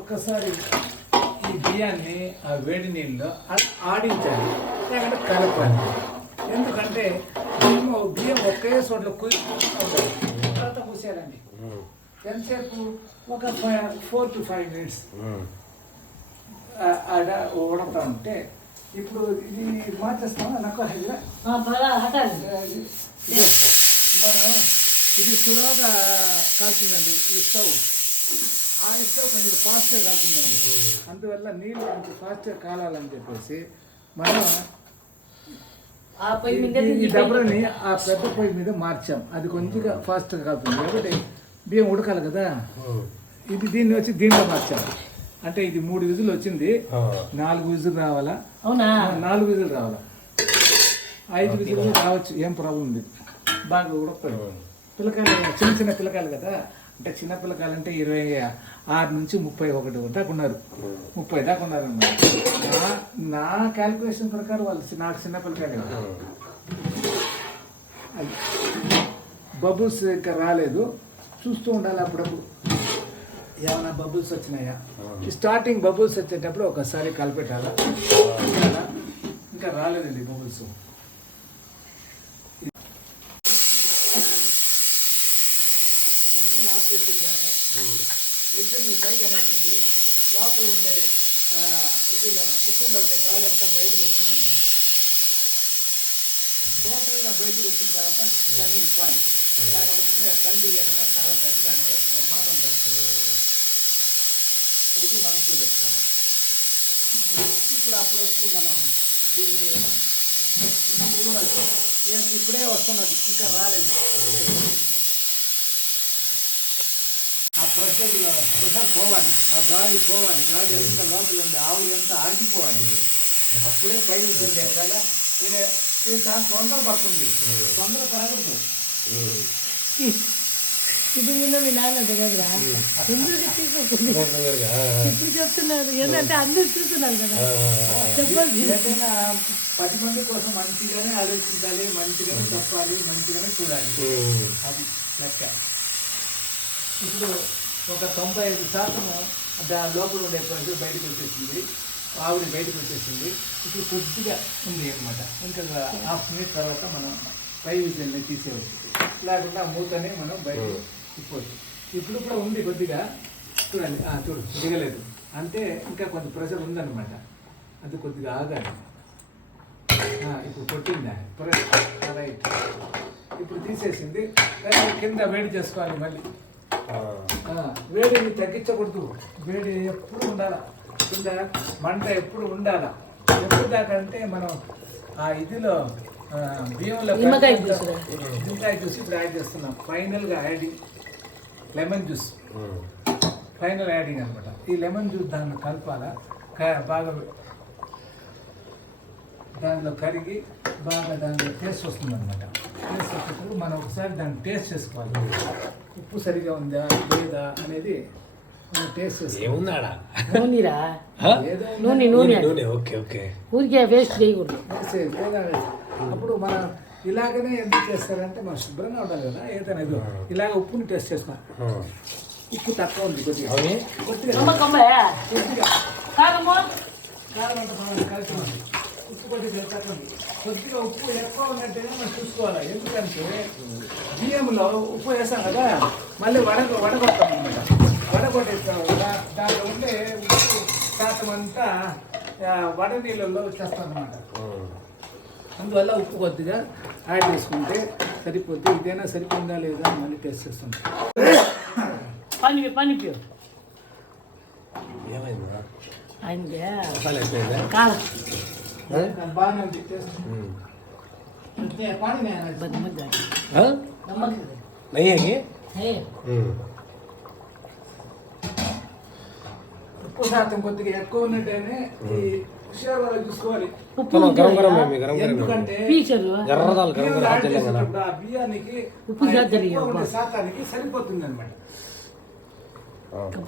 ఒక్కసారి ఈ బియ్యాన్ని ఆ వేడి నీళ్ళలో ఆడించాలి, లేకుంటే కలపాలి. ఎందుకంటే బియ్యం ఒకే చోట్ల కుదిరి తర్వాత కూసేయాలండి. ఎంతసేపు? ఒక 4 to 5 minutes ఆడ ఉడతా ఉంటే ఇప్పుడు ఇది మార్చేస్తామా? నాకు మనం ఇది సులువుగా కాల్చిందండి ఈ స్టవ్. ఆ స్టవ్ కొంచెం ఫాస్ట్గా కాల్చిందండి. అందువల్ల నీళ్ళు కొంచెం ఫాస్ట్గా కాలాలని చెప్పేసి మనం ఈ డబ్బుని ఆ పెద్ద పొయ్యి మీద మార్చాం. అది కొంచెంగా ఫాస్ట్గా కాలుతుంది కాబట్టి బియ్యం ఉడకాలి కదా. ఇది దీన్ని వచ్చి దీంట్లో మార్చాం. అంటే ఇది 3 విజులు వచ్చింది, 4 విజులు రావాలా? అవునా? 4 విజులు రావాలా, 5 విజులు రావచ్చు, ఏం ప్రాబ్లం లేదు. బాగా ఉడకపోయి పిల్లకాయలు చిన్న చిన్న పిల్లకాయలు కదా. అంటే చిన్న పిల్లకాయలు అంటే 26 నుంచి 31 దాకా ఉన్నారు, 30 దాకా ఉన్నారు అన్నమాట. నా క్యాల్కులేషన్ ప్రకారం వాళ్ళు నాకు చిన్న పిల్లకాయలు కదా. బబుల్స్ ఇంకా రాలేదు, చూస్తూ ఉండాలి అప్పుడప్పుడు ఏమైనా బబుల్స్ వచ్చినాయా. స్టార్టింగ్ బబుల్స్ వచ్చేటప్పుడు ఒకసారి కలిపెట్టాలా. ఇంకా రాలేదండి బబుల్స్. ఆఫ్ చేసిందానే ఇంజన్ పైకి అనేసింది. లోపల ఉండే ఇదిలో కుక్కర్లో ఉండే గాలి అంతా బయటకు వస్తుంది అన్నమాట. టోటల్గా బయటకు వచ్చిన తర్వాత కుక్కర్ని ఇప్పాలి, లేకపోతే కంటి ఏమైనా తాగట్లేదు, దానివల్ల ప్రమాదం పడుతుంది. ఇది మనసు పెట్టుకోవాలి. ఇప్పుడు అప్పుడప్పుడు మనం దీన్ని ఇప్పుడే వస్తున్నది, ఇంకా రాలేదు. ఆ ప్రెషర్ పోవాలి, ఆ గాలి పోవాలి, గాలి ఎంత లోపల ఉంది ఆవులు ఎంత ఆగిపోవాలి. అప్పుడే పైన ఉంటుంది కదా. ఇది చాలా తొందర పడుతుంది, తొందర పడకూడదు. ఇది నిన్న మీ నాన్న దగ్గర ఇప్పుడు చెప్తున్నారు ఏంటంటే అందరు చూస్తున్నారు కదా. చెప్పండి, ఏదైనా 10 మంది కోసం మంచిగానే ఆలోచించాలి, మంచిగానే చెప్పాలి, మంచిగానే చూడాలి. అది లెక్క. ఇప్పుడు ఒక 95% దాని లోపల ఉండే ప్రెషర్ బయటకు వచ్చేసింది, ఆవిరి బయటకు వచ్చేసింది. ఇప్పుడు కొద్దిగా ఉంది అన్నమాట. ఇంకా హాఫ్ మినిట్ తర్వాత మనం పై విజయాన్ని తీసేవచ్చు, లేకుండా మూతనే మనం బయట తిప్పవచ్చు. ఇప్పుడు కూడా ఉంది కొద్దిగా, చూడండి. చూడు, దిగలేదు అంటే ఇంకా కొంచెం ప్రెషర్ ఉందన్నమాట. అది కొద్దిగా ఆగాలి. ఇప్పుడు కొట్టిందా రైట్. ఇప్పుడు తీసేసింది. కింద వేడి చేసుకోవాలి మళ్ళీ. వేడిని తగ్గించకూడదు, వేడి ఎప్పుడు ఉండాలా, కింద మంట ఎప్పుడు ఉండాలా. ఎప్పుడు దాకా అంటే మనం ఆ ఇదిలో బియ్యంలో నిమ్మకాయ జ్యూస్ ఇప్పుడు యాడ్ చేస్తున్నాం. ఫైనల్గా adding lemon juice, final adding అనమాట. ఈ లెమన్ జ్యూస్ దాన్ని కలపాలా, బాగా దానిలో కరిగి బాగా దానిలో టేస్ట్ వస్తుంది అనమాట. టేస్ట్ వచ్చేటప్పుడు మనం ఒకసారి దాన్ని టేస్ట్ చేసుకోవాలి. ఉప్పు సరిగా ఉందా లేదా అనేది మనం టేస్ట్ చేసుకోవాలి. ఊరికే వేస్ట్ చేయకూడదు. అప్పుడు మనం ఇలాగనే ఎందుకు చేస్తారంటే మనం శుభ్రంగా ఉండాలి కదా. ఏదైనా ఇది ఇలాగ ఉప్పుని టేస్ట్ చేస్తాం. ఉప్పు తక్కువ ఉంది కొద్దిగా, కారం అంతా బాగా కలిసి ఉంది. ఉప్పు కొద్దిగా తక్కువ ఉంది, కొద్దిగా ఉప్పు ఎక్కువ ఉన్నట్టుగా మనం చూసుకోవాలి. ఎందుకంటే బియ్యంలో ఉప్పు వేస్తాం కదా, మళ్ళీ వడగొడతాం అనమాట. వడగొట్టేస్తాం కదా, దాంట్లో ఉండే ఉప్పు శాతం అంతా వడ నీళ్ళల్లో వచ్చేస్తాం అనమాట. అందువల్ల ఉప్పు కొద్దిగా యాడ్ చేసుకుంటే సరిపోద్ది. ఇదైనా సరిపోయిందా లేదా మళ్ళీ టేస్ట్ చేస్తాం. బాగానే ఉంది టేస్ట్. ఉప్పు శాతం కొద్దిగా ఎక్కువ ఉన్నట్టేనే ఈ హుషారు వాళ్ళు చూసుకోవాలి. ఎందుకంటే ఆ బియ్యానికి శాతానికి సరిపోతుంది అనమాట.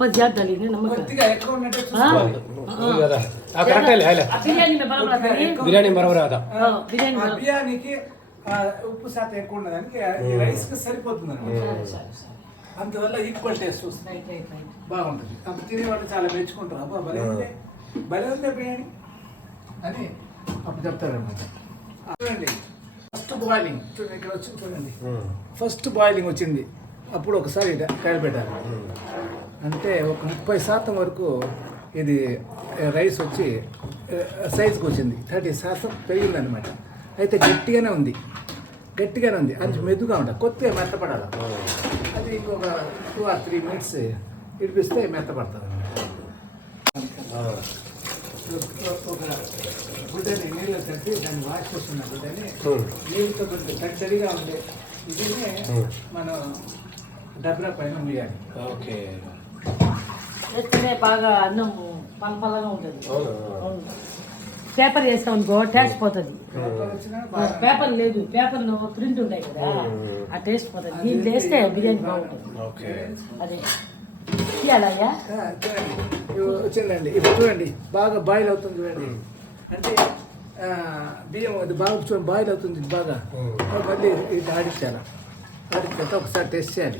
కొద్దిగా ఎక్కువ ఉన్నట్టే చూసుకోవాలి. బియ్యానికి ఉప్పు శాతం ఎక్కువ ఉన్నదానికి రైస్ కి సరిపోతుంది అనమాట. అందువల్ల ఈక్వల్ టేస్ట్ వస్తుంది, బాగుంటుంది. అప్పుడు తినేవాళ్ళు చాలా మెచ్చుకుంటారు. అబ్బా మరి భలే ఉంది బిర్యానీ అని అప్పుడు చెప్తారనమాట. చూడండి ఫస్ట్ బాయిలింగ్ చూడండి, ఇక్కడ వచ్చి చూడండి ఫస్ట్ బాయిలింగ్ వచ్చింది. అప్పుడు ఒకసారి కాయలు పెట్టాలి. అంటే ఒక 30% వరకు ఇది రైస్ వచ్చి సైజుకి వచ్చింది. 30% పెరిగిందనమాట. అయితే గట్టిగానే ఉంది అది మెదుగా ఉంటుంది, కొద్దిగా మెత్తపడాలి. అది ఇంకొక 2 or 3 minutes ఇడిపిస్తే మెత్తపడుతుంది అనమాట. ఒక గుడ్డని నీళ్ళు తట్టి దాన్ని వాష్ చేస్తున్న గుడ్డని నీళ్ళతో తడిగా ఉండే ఇదినే మనం డబ్బా పైన ముయ్యాలి. ఓకే, వేస్తేనే బాగా అన్నం పలపలగా ఉంటుంది. పేపర్ వేస్తాం అనుకో టేస్ట్ పోతుంది. పేపర్ లేదు, పేపర్ ప్రింట్ ఉంటాయి కదా, ఆ టేస్ట్ పోతుంది. దీంట్లో వేస్తే బిర్యానీ బాగుంటుంది. అదే తీయాలయ్యా వచ్చిందండి. ఇప్పుడు చూడండి బాగా బాయిల్ అవుతుంది చూడండి. అంటే బియ్యం అది బాగా చూడండి బాయిల్ అవుతుంది బాగా. మళ్ళీ ఇది ఆడించాలి. ఒకసారి టెస్ట్ చేయాలి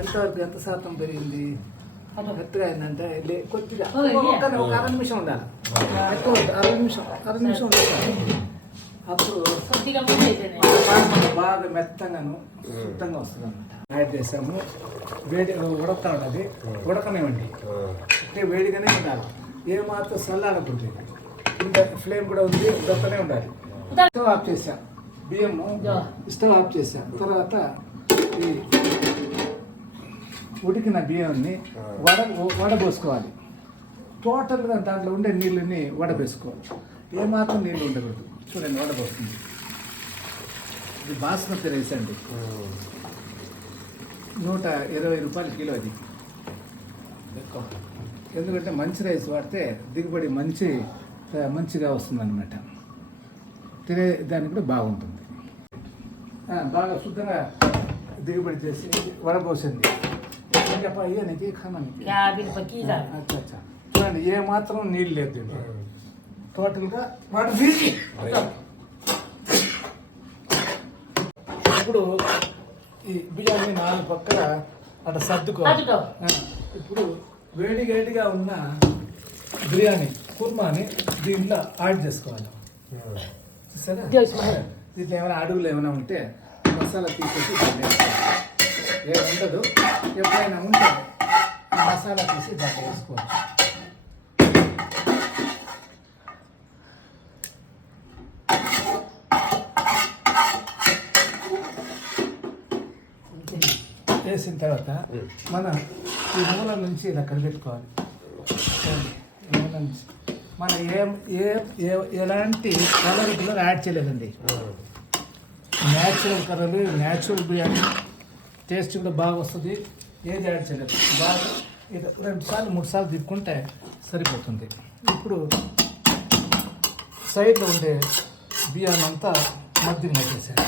ఎంతవరకు ఎంత శాతం పెరిగింది. మెత్తగా అయిందంటే కొద్దిగా ఒక 1/2 నిమిషం ఉండాలి. ఎక్కువ 1/2 నిమిషం ఉండాలి. అప్పుడు బాగా మెత్తంగాను శుద్ధంగా వస్తుంది అన్నమాట. యాడ్ చేసాము. వేడి ఉడకతా ఉంటుంది, ఉడకనివ్వండి. అంటే వేడిగానే ఉండాలి, ఏమాత్రం చల్లారకూడదు. ఇంకా ఫ్లేమ్ కూడా ఉంది, ఉడకనే ఉండాలి. స్టవ్ ఆఫ్ చేసాం, బియ్యము స్టవ్ ఆఫ్ చేసాం. తర్వాత ఈ ఉడికిన బియ్యాన్ని వడబోసుకోవాలి. టోటల్గా దాంట్లో ఉండే నీళ్ళని వడబోసుకోవాలి. ఏమాత్రం నీళ్ళు ఉండకూడదు. చూడండి వడబోస్తుంది. ఇది బాస్మతి రైస్ అండి, 120 రూపాయల కిలో. అది ఎందుకంటే మంచి రైస్ వాడితే దిగుబడి మంచిగా వస్తుందన్నమాట. తినే దానికి కూడా బాగుంటుంది. బాగా శుద్ధంగా దిగుబడి చేసి వడబోసింది. చూడండి ఏ మాత్రం నీళ్ళు లేదు, టోటల్గా వాటర్ తీసి. ఇప్పుడు ఈ బియ్యాన్ని 4 పక్కల అట్లా సర్దుకోవాలి. ఇప్పుడు వేడిగా ఉన్న బిర్యానీ కుర్మాని దీంట్లో యాడ్ చేసుకోవాలి. సరే, దీంట్లో ఏమైనా అడుగులు ఏమైనా ఉంటే మసాలా తీసేసి ఉండదు. ఎప్పుడైనా ఉంటే మసాలా తీసి దాంట్లో వేసుకోవచ్చు. వేసిన తర్వాత మనం ఈ మూల నుంచి ఇలా కలిపెట్టుకోవాలి. మూల నుంచి మనం ఎలాంటి కలర్ యాడ్ చేయలేదండి. న్యాచురల్ కలర్లు, న్యాచురల్ బిర్యానీ టేస్ట్ కూడా బాగా వస్తుంది. ఏది యాడ్ చేయలేదు. బాగా ఇది 2 సార్లు 3 సార్లు తిప్పుకుంటే సరిపోతుంది. ఇప్పుడు సైడ్లో ఉండే బియ్యాన్ని అంతా మధ్యలో వేసేసాను.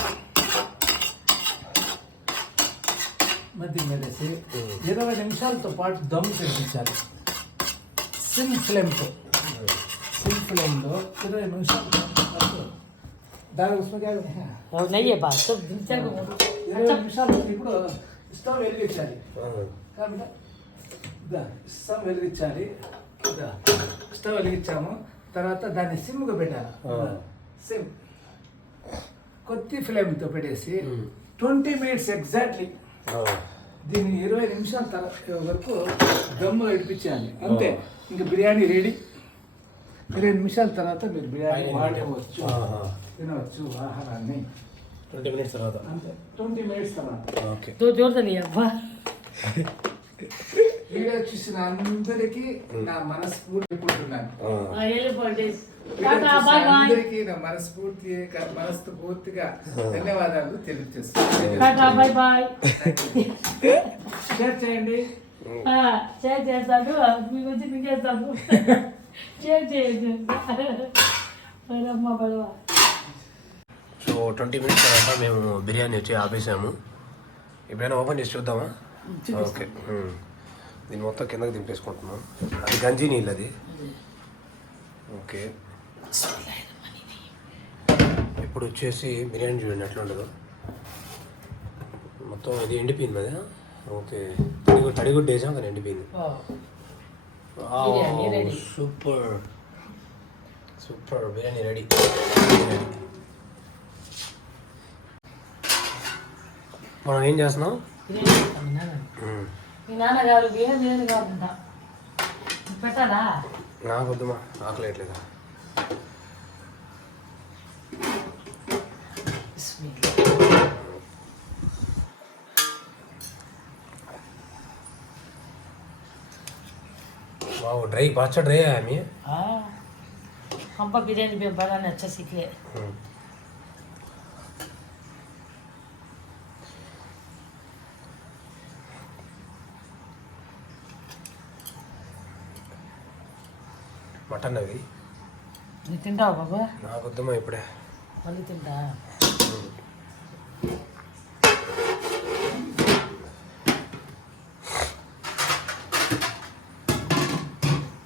మధ్యలో వేసి 20 నిమిషాలతో పాటు దమ్ చేయించాలి. సిమ్ ఫ్లేమ్లో 20 నిమిషాలు. దాని 20 నిమిషాలు ఇప్పుడు స్టవ్ వెలిగించాలి. కాబట్టి స్టవ్ వెలిగించాము. తర్వాత దాన్ని సిమ్గా పెట్టాలి. సిమ్ కొద్ది ఫ్లేమ్తో పెట్టేసి 20 minutes ఎగ్జాక్ట్లీ దీన్ని 20 నిమిషాల వరకు దమ్ముగా ఇడిపించాలి. అంతే, ఇంకా బిర్యానీ రెడీ. 20 నిమిషాల తర్వాత మీరు బిర్యానీ వాడుకోవచ్చు, తినవచ్చు ఆహారాన్ని. 20 minutes తర్వాత అంతే, 20 minutes తర్వాత. ఓకే, వీడియో చూసిన అందరికీ నా మనస్ఫూర్తి అనుకుంటున్నాను. అందరికీ నా మనస్ఫూర్తిగా ధన్యవాదాలు తెలియజేస్తున్నాను. షేర్ చేయండి. షేర్ చేస్తాను, మీకు వచ్చి తినేస్తాను. షేర్ చేయండి. సో 20 minutes తర్వాత మేము బిర్యానీ వచ్చి ఆపేసాము. ఎప్పుడైనా ఓపెన్ చేసి చూద్దామా? ఓకే, దీన్ని మొత్తం కిందకి దింపేసుకుంటున్నాం. అది గంజి నీళ్ళు అది. ఓకే, ఇప్పుడు వచ్చేసి బిర్యానీ చూడండి ఎట్లా ఉండదు. మొత్తం ఇది ఎండిపోయింది కదా. ఓకే, తడిగుడ్డు వేసాం కానీ ఎండిపోయింది. Biryani ready. Super super biryani ready. మనం ఏం చేస్తున్నాం? బిర్యానీ చేస్తాం మీ నాన్న. మీ నాన్నగారు బిర్యానీ కాకుండా పెట్టాలా? నాకు వద్దుమా, ఆకలేట్లేదా? वाह ड्राई बाचा ड्राई है हमें। हाँ हम बिरयानी भी बनाने अच्छा सीखे। మటన్ అది నువ్వు తింటావా బాబా? నాకు వద్దమ్మా ఇప్పుడే. మళ్ళీ తింటా.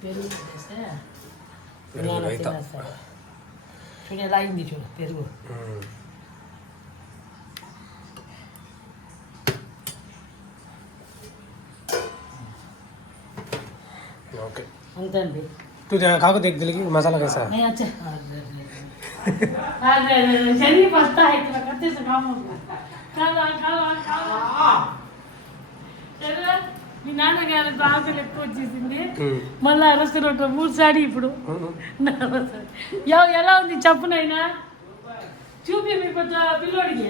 పెరుగు వేస్తే తినేస్తాడు. చూడు ఎలా అయింది చూడు పెరుగు. ఓకే అంతే అండి. तू खाओ देख दिल की मसाला कैसा है? नहीं अच्छा अरे शरीर फंसता है इतना करते से काम होगा. మీ నాన్నగారికి ఆకలి ఎక్కువ వచ్చేసింది. మళ్ళీ అరస్తున్నట్టు 3 సారి ఇప్పుడు ఎలా ఉంది చెప్పనైనా చూపి మీ పెద్ద పిల్లోడికి.